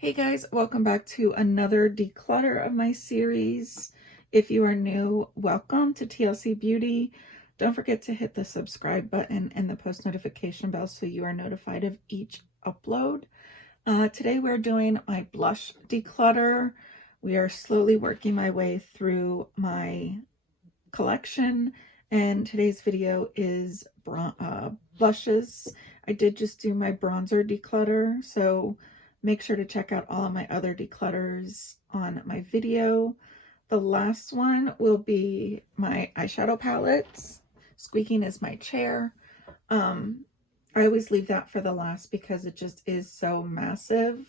Hey guys, welcome back to another declutter of my series. If you are new, welcome to TLC Beauty. Don't forget to hit the subscribe button and the post notification bell so you are notified of each upload. Today we're doing my blush declutter. We are slowly working my way through my collection, and today's video is blushes. I did just do my bronzer declutter, so make sure to check out all of my other declutters on my video. The last one will be my eyeshadow palettes. Squeaking is my chair. I always leave that for the last because it just is so massive.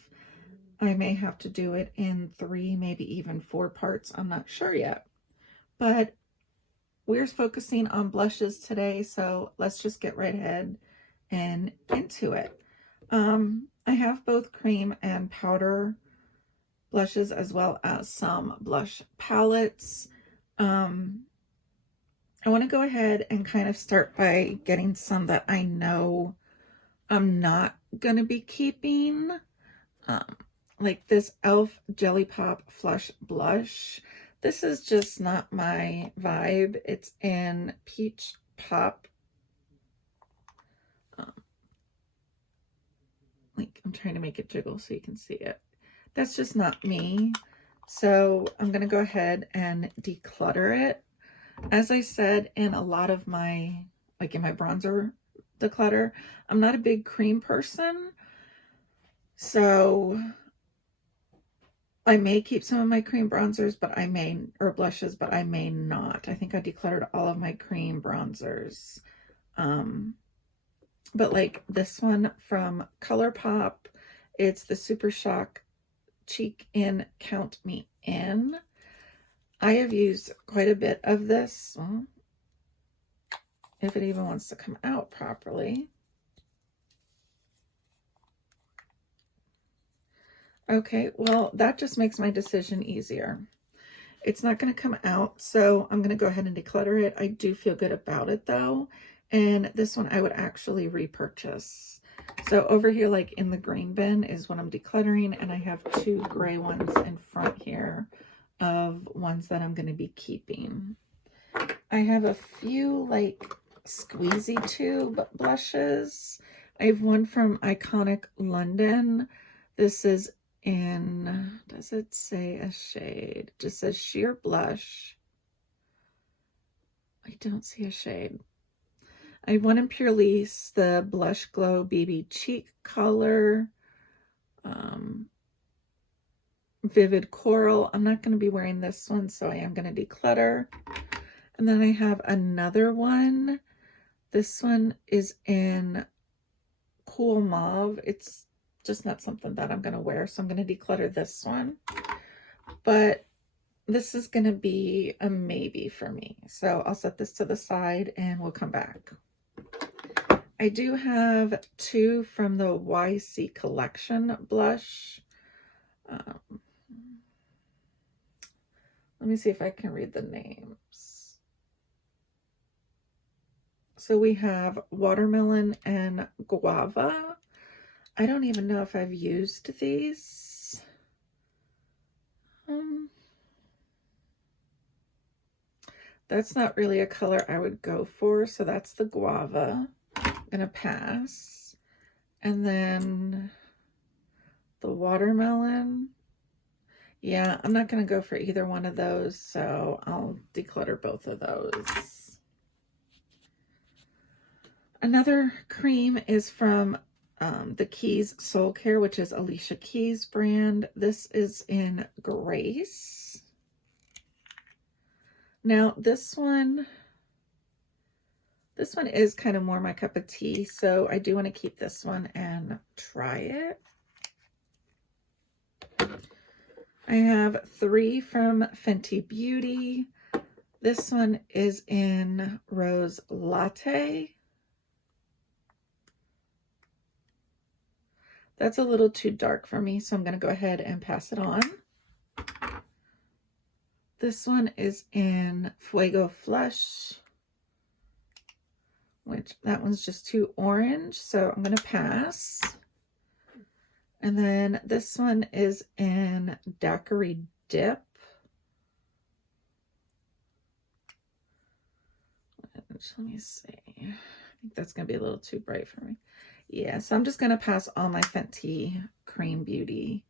I may have to do it in 3, maybe even 4 parts. I'm not sure yet. But we're focusing on blushes today, so let's just get right ahead and into it. I have both cream and powder blushes as well as some blush palettes. I want to go ahead and kind of start by getting some that I know I'm not going to be keeping. Like this e.l.f. Jelly Pop Flush Blush. This is just not my vibe. It's in Peach Pop. Like, I'm trying to make it jiggle so you can see it. That's just not me. So I'm going to go ahead and declutter it. As I said in a lot of my, like in my bronzer declutter, I'm not a big cream person. So I may keep some of my cream bronzers, but I may, or blushes, but I may not. I think I decluttered all of my cream bronzers. But like this one from ColourPop, it's the Super Shock Cheek In Count Me In. I have used quite a bit of this, if it even wants to come out properly. Okay, well, that just makes my decision easier. It's not going to come out, so I'm going to go ahead and declutter it. I do feel good about it, though. And this one I would actually repurchase. So over here, like in the green bin, is what I'm decluttering. And I have 2 gray ones in front here of ones that I'm going to be keeping. I have a few like squeezy tube blushes. I have one from Iconic London. This is in, does it say a shade? It just says sheer blush. I don't see a shade. I have one in Pure Lease, the Blush Glow BB Cheek color. Vivid Coral. I'm not going to be wearing this one, so I am going to declutter. And then I have another one. This one is in Cool Mauve. It's just not something that I'm going to wear, so I'm going to declutter this one. But this is going to be a maybe for me. So I'll set this to the side and we'll come back. I do have 2 from the YC Collection blush. Let me see if I can read the names. So we have Watermelon and Guava. I don't even know if I've used these. That's not really a color I would go for, so that's the Guava. I'm gonna pass. And then the Watermelon. Yeah, I'm not gonna go for either one of those, so I'll declutter both of those. Another cream is from the Keys Soul Care, which is Alicia Keys brand. This is in Grace. Now this one is kind of more my cup of tea, so I do want to keep this one and try it. I have 3 from Fenty Beauty. This one is in Rose Latte. That's a little too dark for me, so I'm going to go ahead and pass it on. This one is in Fuego Flush, which that one's just too orange, so I'm going to pass. And then this one is in Daiquiri Dip. Let me see. I think that's going to be a little too bright for me. Yeah, so I'm just going to pass all my Fenty Cream Beauty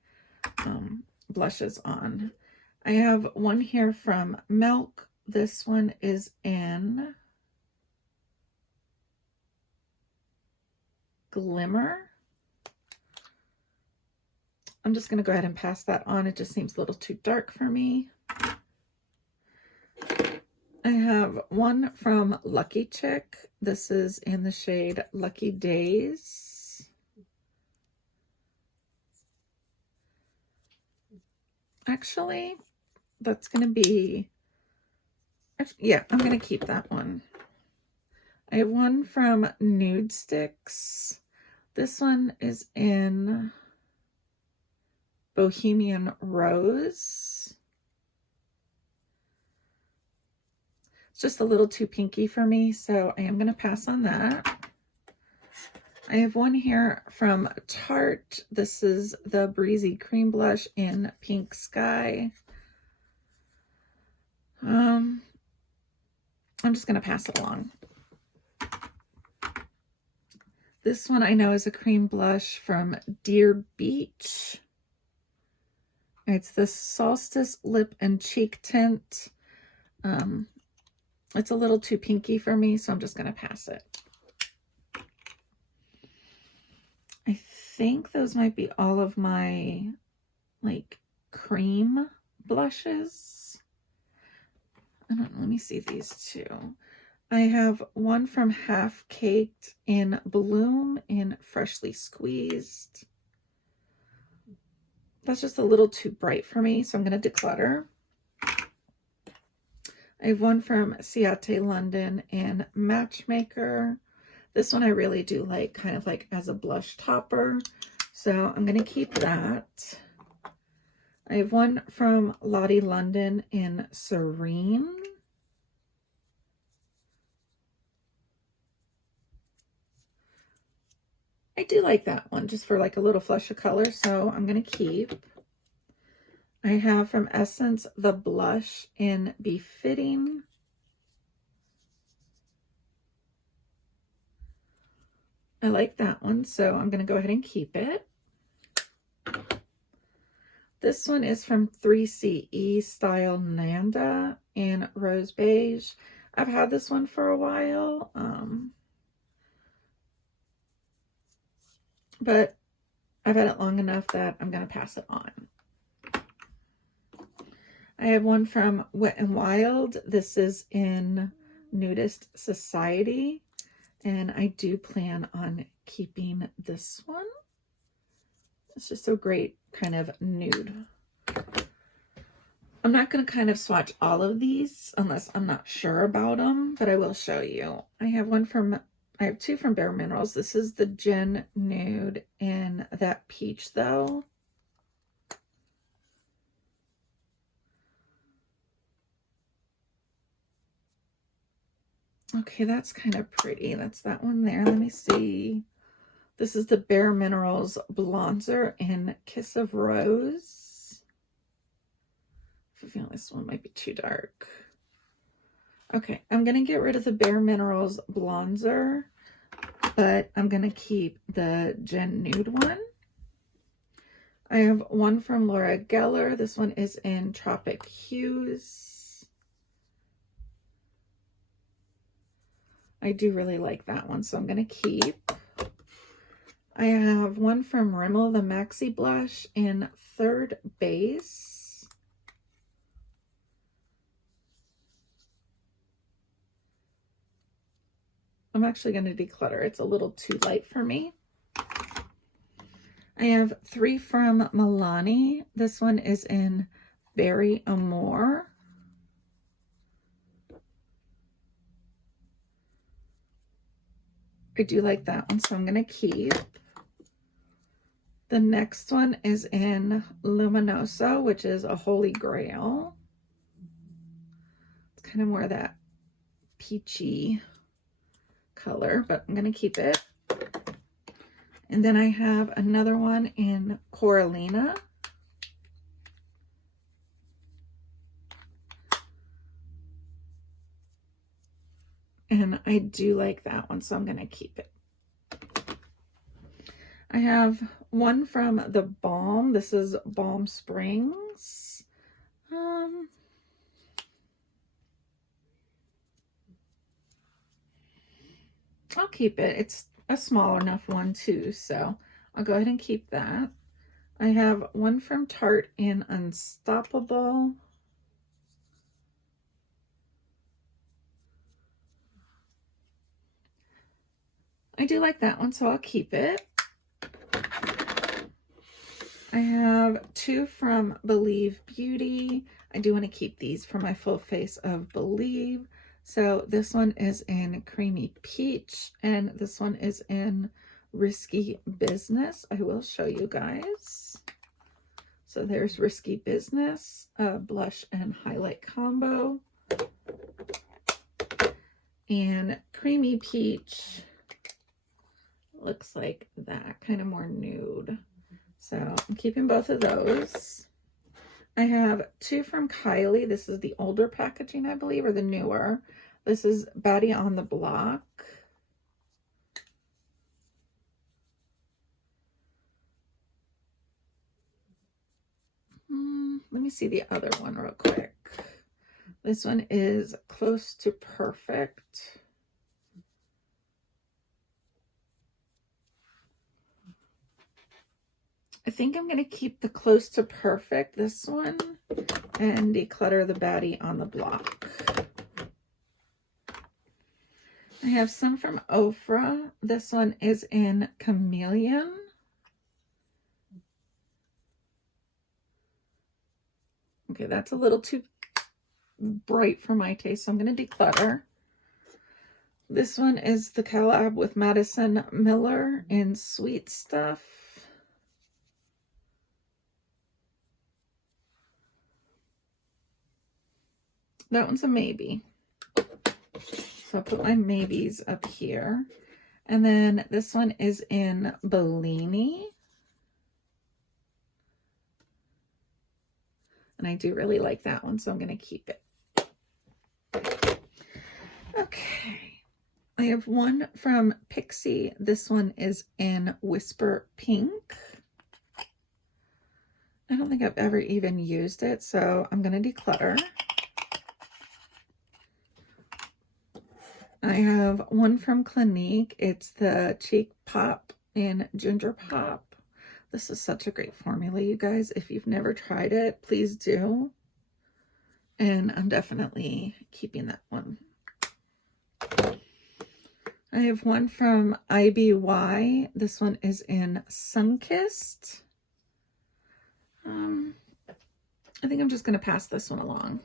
blushes on. I have one here from Milk. This one is in Glimmer. I'm just going to go ahead and pass that on. It just seems a little too dark for me. I have one from Lucky Chick. This is in the shade Lucky Days. Actually, that's going to be, yeah, I'm going to keep that one. I have one from Nude Sticks. This one is in Bohemian Rose. It's just a little too pinky for me, so I am going to pass on that. I have one here from Tarte. This is the Breezy Cream Blush in Pink Sky. I'm just going to pass it along. This one I know is a cream blush from Deer Beach. It's the Solstice Lip and Cheek Tint. It's a little too pinky for me, so I'm just going to pass it. I think those might be all of my, like, cream blushes. Let me see these two. I have one from Half Caked in Bloom in Freshly Squeezed. That's just a little too bright for me, so I'm going to declutter. I have one from Ciate London in Matchmaker. This one I really do like, kind of like as a blush topper, so I'm going to keep that. I have one from Lottie London in Serene. I do like that one, just for like a little flush of color, so I'm going to keep. I have from Essence the blush in Befitting. I like that one, so I'm going to go ahead and keep it. This one is from 3CE Style Nanda in Rose Beige. I've had this one for a while, but I've had it long enough that I'm going to pass it on. I have one from Wet n Wild. This is in Nudist Society, and I do plan on keeping this one. It's just a great kind of nude. I'm not going to kind of swatch all of these unless I'm not sure about them, but I will show you. I have two from Bare Minerals. This is the Gin Nude in that peach though. Okay, that's kind of pretty. That's that one there. Let me see. This is the Bare Minerals Bronzer in Kiss of Rose. I feel this one might be too dark. Okay, I'm going to get rid of the Bare Minerals Bronzer, but I'm going to keep the Gin Nude one. I have one from Laura Geller. This one is in Tropic Hues. I do really like that one, so I'm going to keep. I have one from Rimmel, the Maxi Blush in Third Base. I'm actually going to declutter. It's a little too light for me. I have three from Milani. This one is in Berry Amour. I do like that one, so I'm going to keep. The next one is in Luminoso, which is a Holy Grail. It's kind of more that peachy color, but I'm going to keep it. And then I have another one in Coralina. And I do like that one, so I'm going to keep it. I have one from the Balm. This is Balm Springs. I'll keep it. It's a small enough one too, so I'll go ahead and keep that. I have one from Tarte in Unstoppable. I do like that one, so I'll keep it. I have two from Believe Beauty. I do want to keep these for my full face of Believe. So this one is in Creamy Peach, and this one is in Risky Business. I will show you guys. So there's Risky Business, blush and highlight combo. And Creamy Peach looks like that, kind of more nude. So I'm keeping both of those. I have two from Kylie. This is the older packaging, I believe, or the newer. This is Baddie on the Block. Let me see the other one real quick. This one is Close to Perfect. I think I'm going to keep the Close to Perfect, this one, and declutter the Baddie on the Block. I have some from Ofra. This one is in Chameleon. Okay, that's a little too bright for my taste, so I'm going to declutter. This one is the collab with Madison Miller in Sweet Stuff. That one's a maybe. So I'll put my maybes up here. And then this one is in Bellini. And I do really like that one, so I'm going to keep it. Okay. I have one from Pixi. This one is in Whisper Pink. I don't think I've ever even used it, so I'm going to declutter. I have one from Clinique. It's the Cheek Pop in Ginger Pop. This is such a great formula, you guys. If you've never tried it, please do. And I'm definitely keeping that one. I have one from IBY. This one is in Sunkissed. I think I'm just going to pass this one along.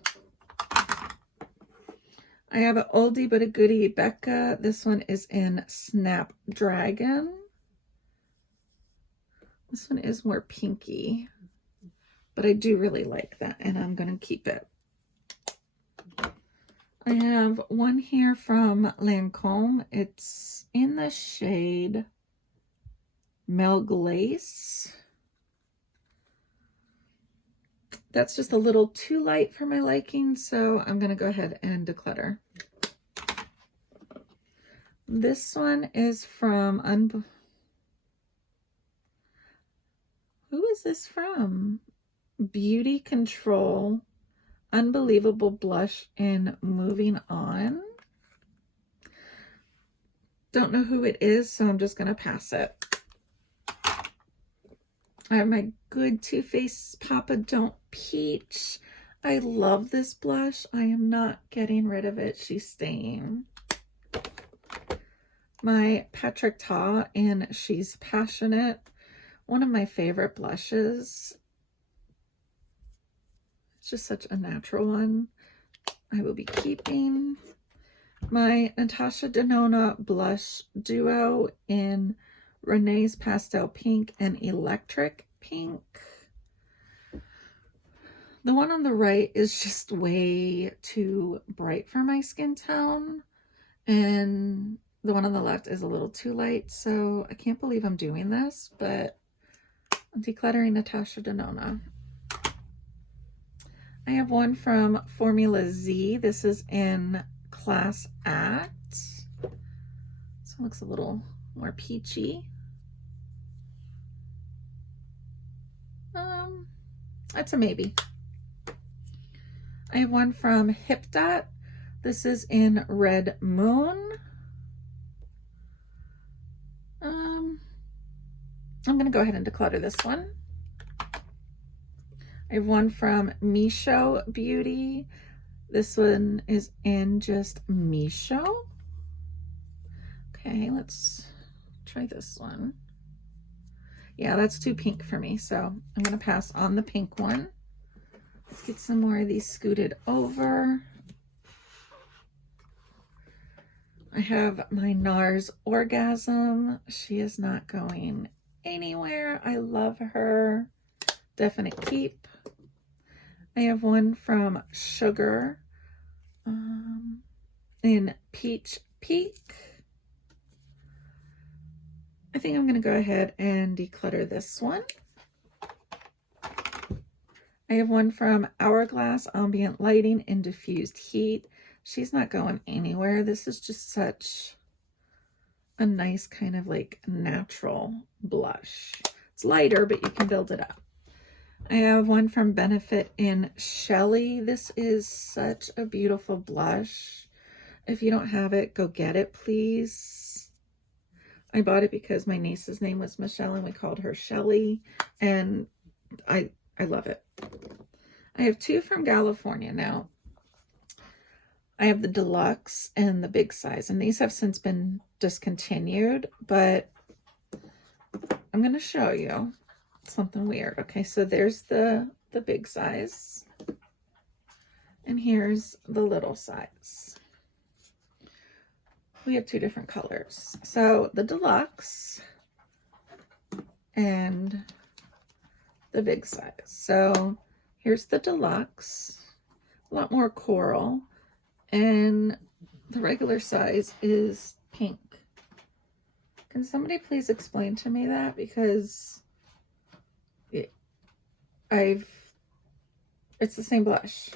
I have an oldie but a goodie Becca. This one is in Snapdragon. This one is more pinky, but I do really like that, and I'm going to keep it. I have one here from Lancome. It's in the shade Melglace. That's just a little too light for my liking, so I'm going to go ahead and declutter. This one is from who is this from? Beauty Control, Unbelievable Blush in Moving On. Don't know who it is, so I'm just going to pass it. I have my good Too Faced Papa Don't Peach. I love this blush. I am not getting rid of it. She's staying. My Patrick Ta in She's Passionate. One of my favorite blushes. It's just such a natural one. I will be keeping. My Natasha Denona Blush Duo in Renee's Pastel Pink and Electric Pink. The one on the right is just way too bright for my skin tone, and The one on the left is a little too light, so I can't believe I'm doing this, but I'm decluttering Natasha Denona. I have one from Formula Z. This is in Class Act. This one looks a little more peachy. That's a maybe. I have one from Hip Dot. This is in Red Moon. I'm gonna go ahead and declutter this one. I have one from Misho Beauty. This one is in just Misho. Okay, let's try this one. Yeah, that's too pink for me, so I'm gonna pass on the pink one. Let's get some more of these scooted over. I have my NARS Orgasm. She is not going anywhere. I love her. Definite keep. I have one from Sugar in Peach Peak. I think I'm going to go ahead and declutter this one. I have one from Hourglass Ambient Lighting in Diffused Heat. She's not going anywhere. This is just such a nice kind of like natural blush. It's lighter, but you can build it up. I have one from Benefit in Shelly. This is such a beautiful blush. If you don't have it, go get it, please. I bought it because my niece's name was Michelle and we called her Shelly, and I love it. I have two from California now. I have the deluxe and the big size, and these have since been discontinued, but I'm going to show you something weird. Okay, so there's the big size, and here's the little size. We have two different colors. So the deluxe and the big size. So here's the deluxe, a lot more coral, and the regular size is pink. Can somebody please explain to me that? Because it's the same blush.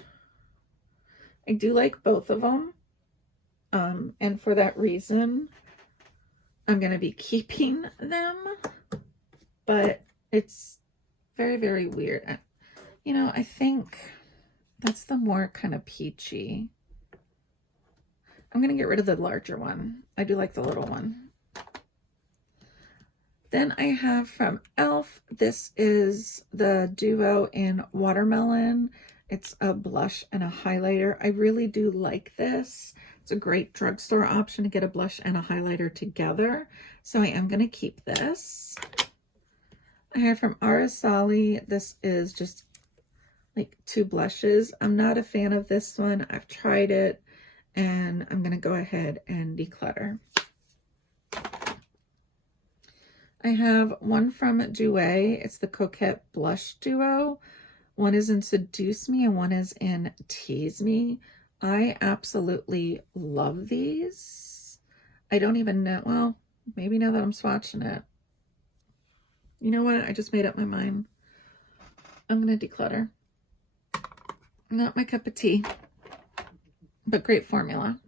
I do like both of them. And for that reason, I'm going to be keeping them, but it's very, very weird. You know, I think that's the more kind of peachy. I'm going to get rid of the larger one. I do like the little one. Then I have from e.l.f. This is the Duo in Watermelon. It's a blush and a highlighter. I really do like this. It's a great drugstore option to get a blush and a highlighter together. So I am going to keep this. I have from Araceli. This is just like two blushes. I'm not a fan of this one. I've tried it, and I'm going to go ahead and declutter. I have one from Jouer. It's the Coquette Blush Duo. One is in Seduce Me and one is in Tease Me. I absolutely love these. I don't even know, well, maybe now that I'm swatching it. You know what? I just made up my mind. I'm going to declutter. Not my cup of tea, but great formula.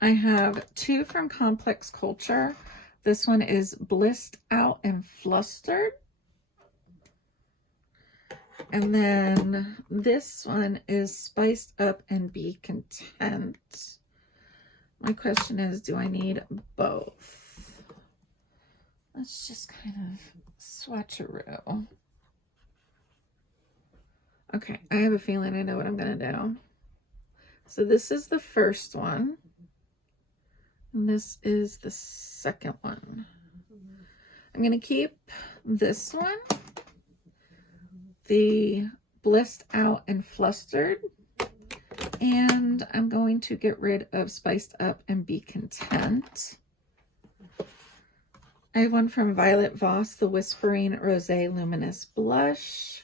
I have two from Complex Culture. This one is Blissed Out and Flustered. And then this one is Spiced Up and Be Content. My question is, do I need both? Let's just kind of swatcheroo. Okay, I have a feeling I know what I'm going to do. So this is the first one. And this is the second one. I'm going to keep this one, the Blissed Out and Flustered, and I'm going to get rid of Spiced Up and Be Content. I have one from Violet Voss, the Whispering Rosé Luminous Blush.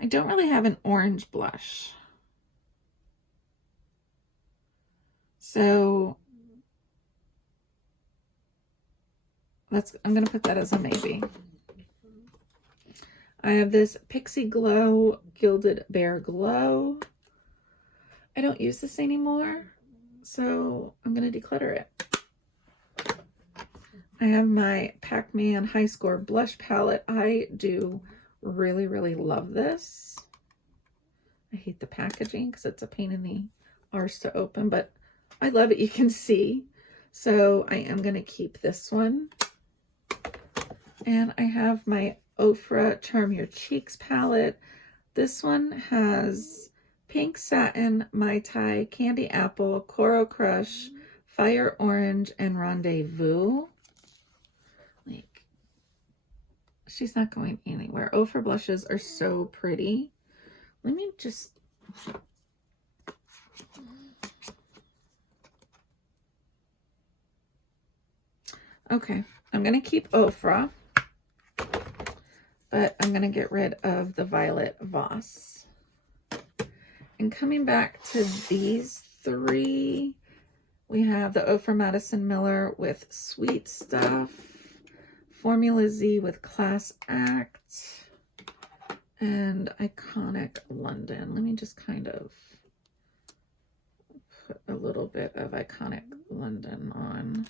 I don't really have an orange blush. So I'm going to put that as a maybe. I have this Pixie Glow Gilded Bear Glow. I don't use this anymore, so I'm going to declutter it. I have my Pac-Man High Score Blush Palette. I do really, really love this. I hate the packaging because it's a pain in the arse to open, but I love it. You can see. So I am going to keep this one. And I have my Ofra Charm Your Cheeks palette. This one has Pink Satin, Mai Tai, Candy Apple, Coral Crush, Fire Orange, and Rendezvous. Like, she's not going anywhere. Ofra blushes are so pretty. Let me just... Okay, I'm going to keep Ofra, but I'm going to get rid of the Violet Voss. And coming back to these three, we have the Ofra Madison Miller with Sweet Stuff, Formula Z with Class Act, and Iconic London. Let me just kind of put a little bit of Iconic London on.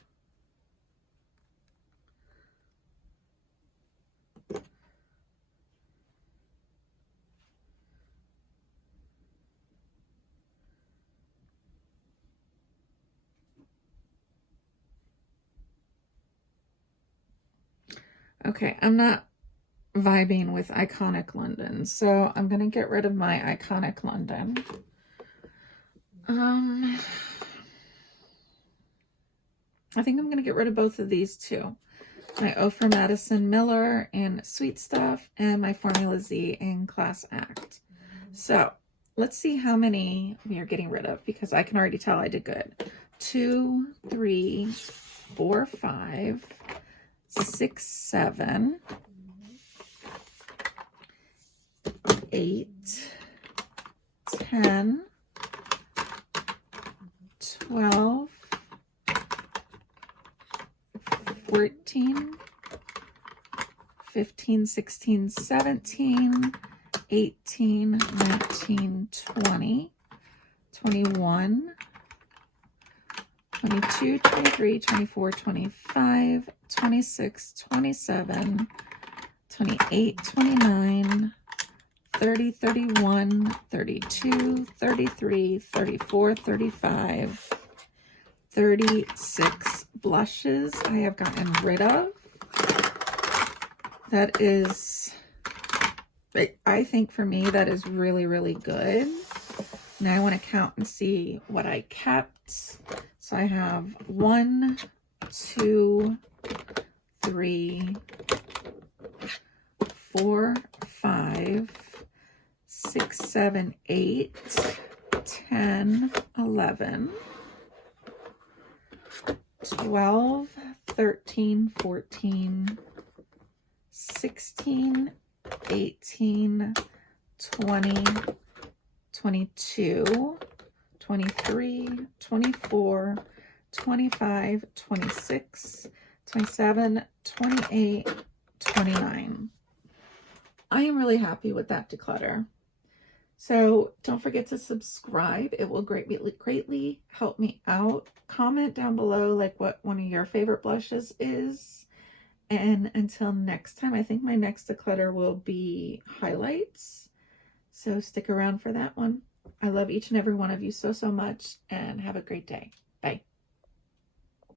Okay, I'm not vibing with Iconic London, so I'm going to get rid of my Iconic London. I think I'm going to get rid of both of these too. My Ofra Madison Miller in Sweet Stuff and my Formula Z in Class Act. So let's see how many we are getting rid of, because I can already tell I did good. 2, 3, 4, 5, 6, 7, 8, 10, 12, 14, 15, 16, 17, 18, 19, 20, 21, 22, 23, 24, 25, 26, 27, 28, 29, 30, 31, 32, 33, 34, 35, 36 blushes I have gotten rid of. That is, I think for me, that is really, really good. Now I want to count and see what I kept. So I have 1, 2, 3, 4, 5, 6, 7, 8, 10, 11, 12, 13, 14, 16, 18, 20, 22, 23, 24, 25, 26, 27, 28, 29. I am really happy with that declutter. So don't forget to subscribe. It will greatly help me out. Comment down below like what one of your favorite blushes is. And until next time, I think my next declutter will be highlights. So stick around for that one. I love each and every one of you so much, and have a great day. Bye.